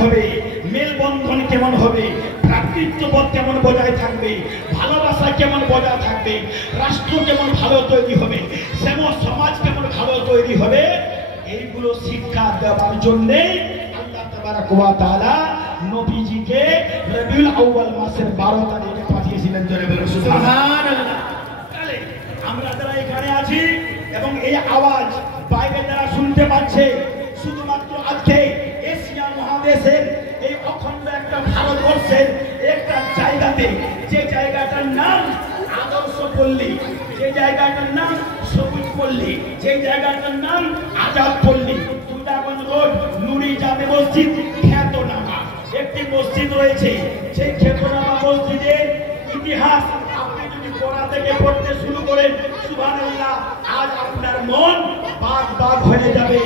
হবে, মেলবন্ধন কেমন হবে, ভ্রাতৃত্ববোধ কেমন বজায় থাকবে, ভালোবাসা কেমন বজায় থাকবে, রাষ্ট্র কেমন ভালো তৈরি হবে, সমাজ কেমন ভালো তৈরি হবে, এইগুলো শিক্ষা দেওয়ার জন্যে আল্লাহ তাবারাক ওয়া তাআলা নবীজিকে রবিউল আউয়াল মাসের 12 তারিখে পাঠিয়েছিলেন। জোরে বলুন সুবহানাল্লাহ। তাহলে আমরা যারা এখানে আছি এবং এই আওয়াজ বাইরে যারা শুনতে পাচ্ছে, শুধুমাত্র আজকে এশিয়া মহাদেশের এই অখণ্ড একটা ভারতবর্ষের একটা জায়গাতে, যে জায়গাটার নাম আদর্শ পল্লী, যে জায়গাটার নাম সবুজ পল্লী, যে জায়গাটার নাম আজাদ পল্লী, সুদাগঞ্জ রোড, নুরি জামে মসজিদ, খ্যাতনামা একটি মসজিদ রয়েছে। সেই খ্যাতনামা মসজিদের ইতিহাস আপনি যদি পড়া থেকে পড়তে শুরু করেন, সুবহানাল্লাহ, আজ আপনার মন বাগ বাগ হয়ে যাবে,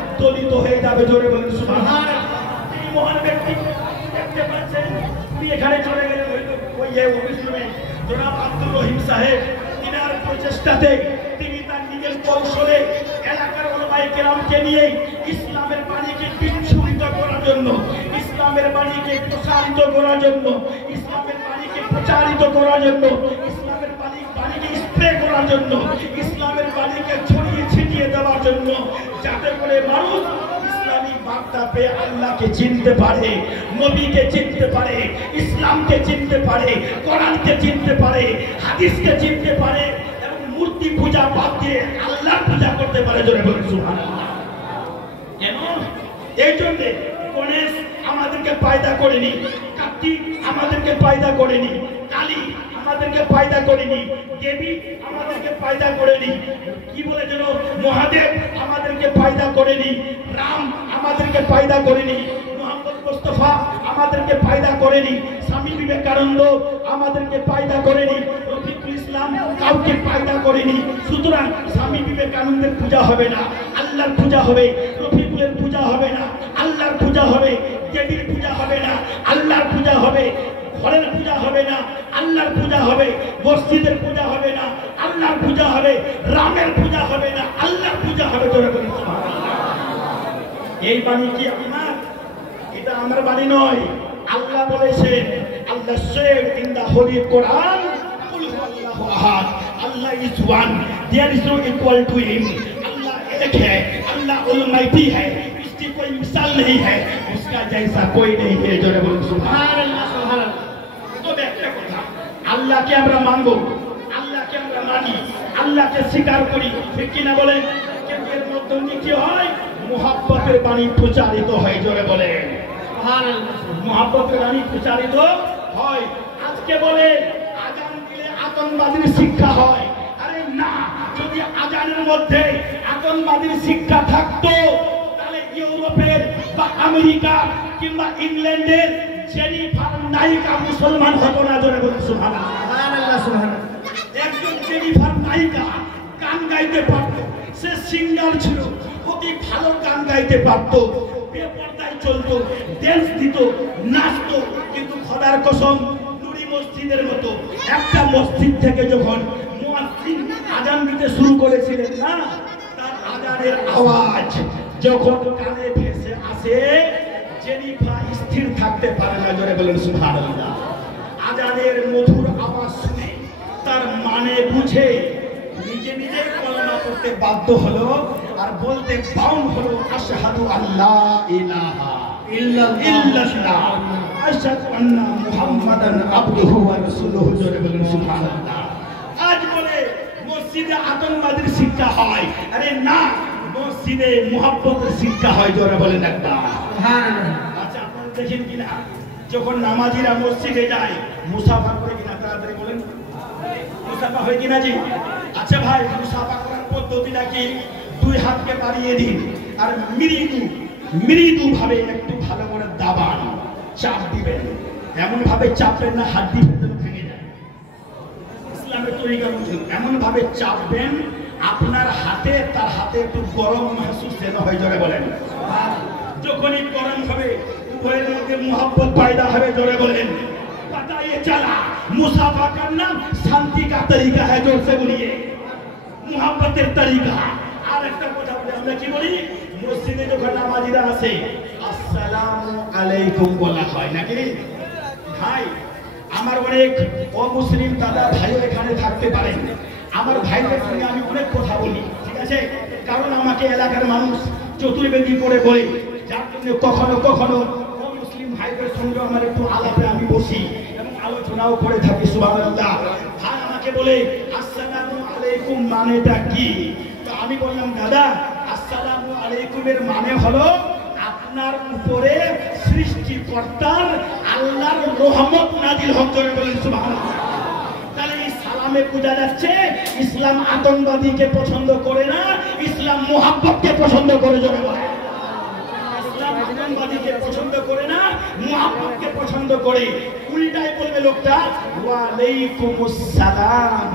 উত্তোলিত হয়ে যাবে। জোরে বলেন সুবহানাল্লাহ। এই মহান ব্যক্তি দেখতে পাচ্ছেন, উনি এখানে চলে গেলেন ওই অফিস রুমে। জনাব আব্দুর রহিম সাহেব, তিনার প্রচেষ্টাতে তিনি তার নিজের কৌশলে এলাকার উলামায়ে কেরামকে নিয়ে ইসলামের বাণীকে বিচ্ছুরিত করার জন্য, ইসলামের বাণীকে প্রসারিত করার জন্য, ইসলামের বাণীকে প্রচারিত করার জন্য, ইসলামের বাণীকে স্প্রে করার জন্য, ইসলামের বাণীকে ছড়িয়ে ছিটিয়ে দেওয়ার জন্য, যাতে করে মানুষ ইসলামী বার্তা পেয়ে আল্লাহকে চিনতে পারে, নবীকে চিনতে পারে, ইসলামকে চিনতে পারে, কোরআনকে চিনতে পারে, হাদিসকে চিনতে পারে এবং মূর্তি পূজা বাদ দিয়ে আল্লাহর পূজা করতে পারে। জোরে বলুন সুবহানাল্লাহ। কেন? এই জন্য গণেশ আমাদেরকে পয়দা করেনি, কার্তিক আমাদেরকে পয়দা করেনি, কালী আমাদেরকে পয়দা করেনি, দেবী আমাদেরকে পয়দা করেনি, কি বলে যেন মহাদেব আমাদেরকে পয়দা করেনি, রাম আমাদেরকে পয়দা করেনি, মোহাম্মদ মুস্তাফা আমাদেরকে পয়দা করেনি, স্বামী বিবেকানন্দ আমাদেরকে পয়দা করেনি, রফিকুল ইসলাম কাউকে পয়দা করেনি। সুতরাং স্বামী বিবেকানন্দের পূজা হবে না, আল্লাহর পূজা হবে। রফিকুলের পূজা হবে না, আল্লাহর পূজা হবে। দেবীর পূজা হবে না, আল্লাহর পূজা হবে। ঘরের পূজা হবে না, আল্লাহর পূজা হবে। মসজিদের পূজা হবে না, আল্লাহর পূজা হবে। রামের পূজা হবে না, আল্লাহর পূজা হবে। জোরে বলুন সুবহানাল্লাহ। এই বাণী কি আপনার? এটা আমার বাণী নয়। আল্লাহ বলেছেন, আল্লাহ said in the holy Quran, cool হুয়াল্লাহু Ahad, Allah is one, there is no equal to him. Allah एक है, Allah almighty है, इसकी कोई मिसाल नहीं है, उसका जैसा कोई नहीं है। जोरे बोलুন সুবহানাল্লাহ সুবহানাল্লাহ। তবে একটা কথা, আল্লাহকে আমরা মানব, আল্লাহকে আমরা মানি, আল্লাহকে স্বীকার করি, ঠিক কি না বলেন? কিন্তু এর মধ্যে কি হয়? মুহাব্বতের বাণী প্রচারিত হয়। জোরে বলেন সুবহানাল্লাহ। মুহাব্বতের বাণী প্রচারিত হয়। আজকে বলে আজান দিলে আতঙ্কবাদীর শিক্ষা হয়। আরে না, যদি আজানের মধ্যে আতঙ্কবাদীর শিক্ষা থাকতো, তাহলে ইউরোপের বা আমেরিকা কিংবা ইংল্যান্ডের জেনিফার নায়িকা মুসলমান হতো না। জোরে বলুন সুবহানাল্লাহ সুবহানাল্লাহ। একজন জেনিফার নায়িকা গান গাইতে পারতো, সে সিঙ্গার ছিল, অতি ভালো গান গাইতে পারতো, বেপরদায় চলতো, ড্যান্স দিত, নাচতো। কিন্তু খোদার কসম, নুরি মসজিদের মতো একটা মসজিদ থেকে যখন মুয়াজ্জিন আজান দিতে শুরু করেছিলেন না, তার আজানের আওয়াজ যখন কানে ভেসে আসে, জেনিফা স্থির থাকতে পারে না। জোরে বলেন সুবহানাল্লাহ। আজানের মধুর আওয়াজ শুনে তার মানে বুঝে নিজে নিজে কলমা পড়তে বাধ্য হলো আর বলতে বাউন হলো, আশহাদু আল্লা ইলাহা ইল্লাল্লাহ আশহাদু আন্না মুহাম্মাদান আবদুহু ওয়া রাসূলুহু। জোরে বলেন সুবহানাল্লাহ। আজ বলে মসজিদে আতঙ্কবাদীর শিক্ষা হয়। আরে না, মসজিদে মুহাব্বতের শিক্ষা হয়। জোরে বলেন একটা সুবহানাল্লাহ। আচ্ছা, আপনারা দেখেন কিনা, যখন নামাজিরা মসজিদে যায় মুসাফা করে কিনা? তাড়াতাড়ি বলেন, মুসাফা হয় কিনা? জি। আচ্ছা ভাই, মুসাফা করার পদ্ধতিটা কি? দুই হাতকে বাড়িয়ে দিন আর মৃদু ভাবে একটু ভালো করে দাবান, চাপ দিবেন। এমন ভাবে চাপবেন না হাড্ডি ভেঙে যায়। ইসলামের তরিকা বুঝুন, এমন ভাবে চাপবেন আপনার হাতে তার হাতে একটু গরম মাহসুস যেন হয়। জোরে বলেন। যখনই গরম হবে উভয়ের মধ্যে মুহাব্বত পয়দা হবে। জোরে বলেন। पता ये चला मुसाफा करना शांति का तरीका है। जोर से बोलिए, मुहब्बतेर तरीका। আর একটা কথা বলি, আমরা কি বলি? মসজিদে যখন নামাজিরা আসে, আসসালামু আলাইকুম বলা হয় নাকি ভাই? আমার অনেক অমুসলিম দাদা ভাইও এখানে থাকতে পারেন। আমার ভাইদের সঙ্গে আমি অনেক কথা বলি, ঠিক আছে? কারণ আমাকে এলাকার মানুষ চতুর্বেদী করে বলে, যার জন্য কখনো কখনো অমুসলিম ভাইদের সঙ্গে আমার একটু আলাপে আমি বসি এবং আলোচনাও করে থাকি। সুবহানাল্লাহ। ভাই আমাকে বলে আসসালামু আলাইকুম মানেটা কি? তো আমি বললাম দাদা, আসসালামু আলাইকুমের মানে হলো আপনার উপরে সৃষ্টিকর্তার আল্লাহর রহমত নাজিল হোক। জোরে বলেন সুবহানাল্লাহ। তাহলে এই সালামে বোঝা যাচ্ছে ইসলাম আতঙ্কবাদীকে পছন্দ করে না, ইসলাম মুহাব্বতকে পছন্দ করে। জোরে বলেন। ইসলাম আতঙ্কবাদীকে পছন্দ করে না, মুহাব্বতকে পছন্দ করে। উল্টাই বলবে লোকটা ওয়া আলাইকুমুস সালাম।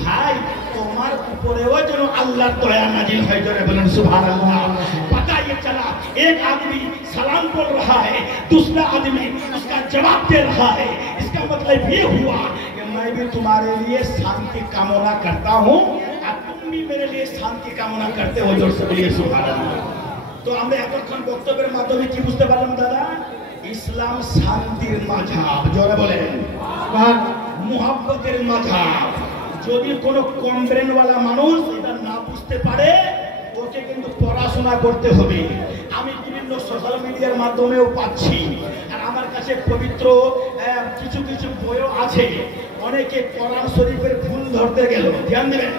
ভাই তোমার উপরেও যেন আল্লাহর দয়া नाजिल है। जोरे बोलें सुभान अल्लाह। पता ये चला एक आदमी सलाम बोल रहा है, दूसरा आदमी उसका जवाब दे रहा है। इसका मतलब ये हुआ कि मैं भी तुम्हारे लिए शांति कामना करता हूँ और तुम भी मेरे लिए शांति कामना करते हो। जोर से बोलिए सुभान अल्लाह। तो আমরা এতক্ষণ বক্তব্যের মাধ্যমে কি বুঝতে পারলাম দাদা? ইসলাম শান্তির মাযহাব। জোরে বলেন সুবহান। মুহাব্বতের মাযহাব। যদি কোনো কম ব্রেনওয়ালা মানুষ এটা না বুঝতে পারে, ওকে কিন্তু পড়াশোনা করতে হবে। আমি বিভিন্ন সোশ্যাল মিডিয়ার মাধ্যমেও পাচ্ছি, আর আমার কাছে পবিত্র কিছু কিছু বইও আছে। অনেকে কোরআন শরীফের ভুল ধরতে গেল, ধ্যান দেবেন,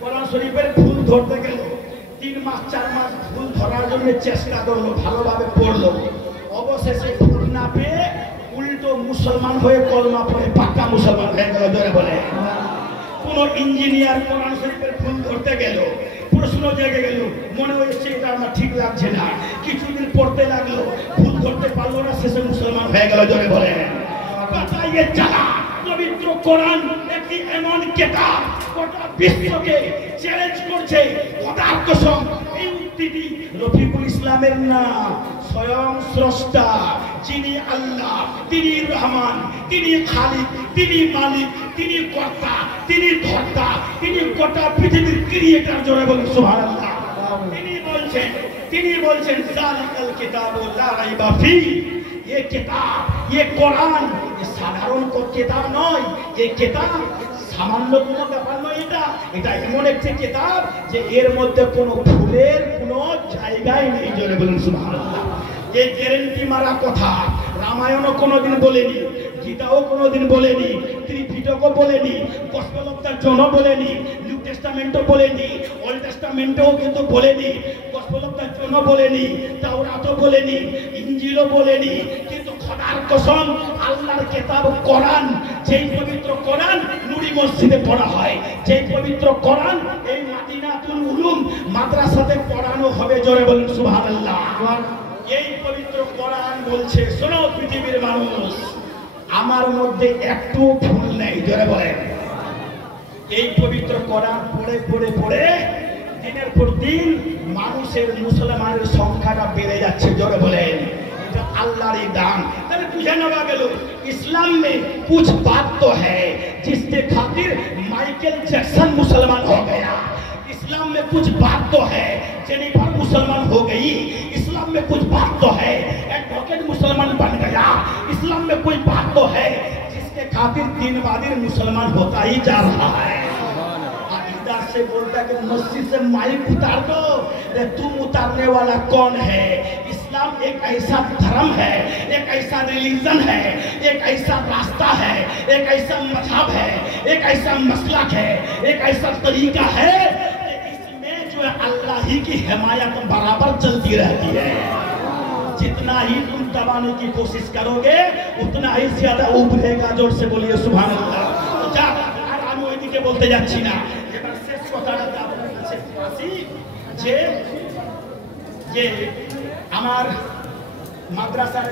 কোরআন শরীফের ভুল ধরতে গেল 3 মাস 4 মাস ভুল ধরার জন্য চেষ্টা করলো, ভালোভাবে পড়লো, অবশেষে ভুল না পেয়ে উল্টো মুসলমান হয়ে কলমা পড়ে পাক্কা মুসলমান হয়ে গেল। জোরে বলে। কোন ইঞ্জিনিয়ার কোরআন শরীফের ভুল ধরতে গেল, প্রশ্ন জেগে গেল, মনে হয়েছে এটা আমার ঠিক লাগছে না, কিছুদিন পড়তে লাগলো, ভুল ধরতে পারলো না, শেষে মুসলমান হয়ে গেল। জোরে বলেন। বাতাইয়ে চালা পবিত্র কোরআন একটি এমন কিতাব গোটা বিশ্বকে চ্যালেঞ্জ করছে। খোদার কসম এই উক্তিটি রফিকুল ইসলামের না, স্বয়ং স্রষ্টা যিনি আল্লাহ, তিনি রহমান, তিনি খালিক, তিনি মালিক, তিনি কর্তা, তিনি ধর্তা, তিনি গোটা পৃথিবীর ক্রিয়েটর। জোরে বলেন সুবহানাল্লাহ। তিনি বলছেন যালিকাল কিতাবু লা রাইবা ফি। ये किताब, ये कुरान, ये साधारण को किताब নয়। ये किताब সামান্য কোনো ব্যাপার নয়। এটা এমন একটি কিতাব যে এর মধ্যে কোনো ভুলের কোনো জায়গাই নেই। জোরে বলেন সুবহানাল্লাহ। এই গ্যারান্টি মারা কথা রামায়ণও কোনোদিন বলেনি, গীতাও কোনোদিন বলেনি, ত্রিপিটকও বলেনি, গসপেল অফ দ্য জন বলেনি, নিউ টেস্টামেন্টও বলেনি, ওল্ড টেস্টামেন্টও কিন্তু বলেনি, গসপেল অফ দ্য জন বলেনি, তাওরাতও বলেনি, ইনজিলও বলেনি। কিন্তু খোদার কসম আল্লাহর কিতাব কোরআন, যেই পবিত্র কোরআন নুরি মসজিদে পড়া হয়, যেই পবিত্র কোরআন এই মাদিনাতুল উলুম মাদ্রাসাতে পড়ানো হবে। জোরে বলেন সুবহানাল্লাহ। এই পবিত্র কোরআন বলছে, শোনো পৃথিবীর মানুষ, আমার মধ্যে একটু ভুল নেই। জোরে বলেন। এই পবিত্র কোরআন পড়ে পড়ে পড়ে দিনের পর দিন মানুষের, মুসলমানের সংখ্যাটা বেড়ে যাচ্ছে। জোরে বলেন। এটা আল্লাহরই দান। তাহলে বুঝে নেওয়া গেল इस्लाम में कुछ बात तो है जिसके खातिर माइकल जैक्सन मुसलमान हो गया। इस्लाम में कुछ बात तो है जेनिफर मुसलमान हो गई। इस्लाम में कुछ बात तो है एडवोकेट मुसलमान बन गया। इस्लाम में कोई बात तो है जिसके खातिर दिन ब दिन मुसलमान होता ही जा रहा है। इधर से बोलता है कि मस्जिद से माइक उतार दो, तुम उतारने वाला कौन है? इस्लाम एक ऐसा धर्म है, एक ऐसा रिलीजन है, एक ऐसा रास्ता है, एक ऐसा मजहब है, एक ऐसा मसलक है, एक ऐसा तरीका है कि इसमें जो है अल्लाह ही की हिमायत बराबर चलती रहती है। जितना ही तुम दबाने की कोशिश करोगे उतना ही ज्यादा उभरेगा। जोर से बोलिए सुभान अल्लाह। तो जा আর আমি ওইদিকে বলতে যাচ্ছি না। এবার শেষ কথাটা আপনার কাছে আসি যে আমার মাদ্রাসার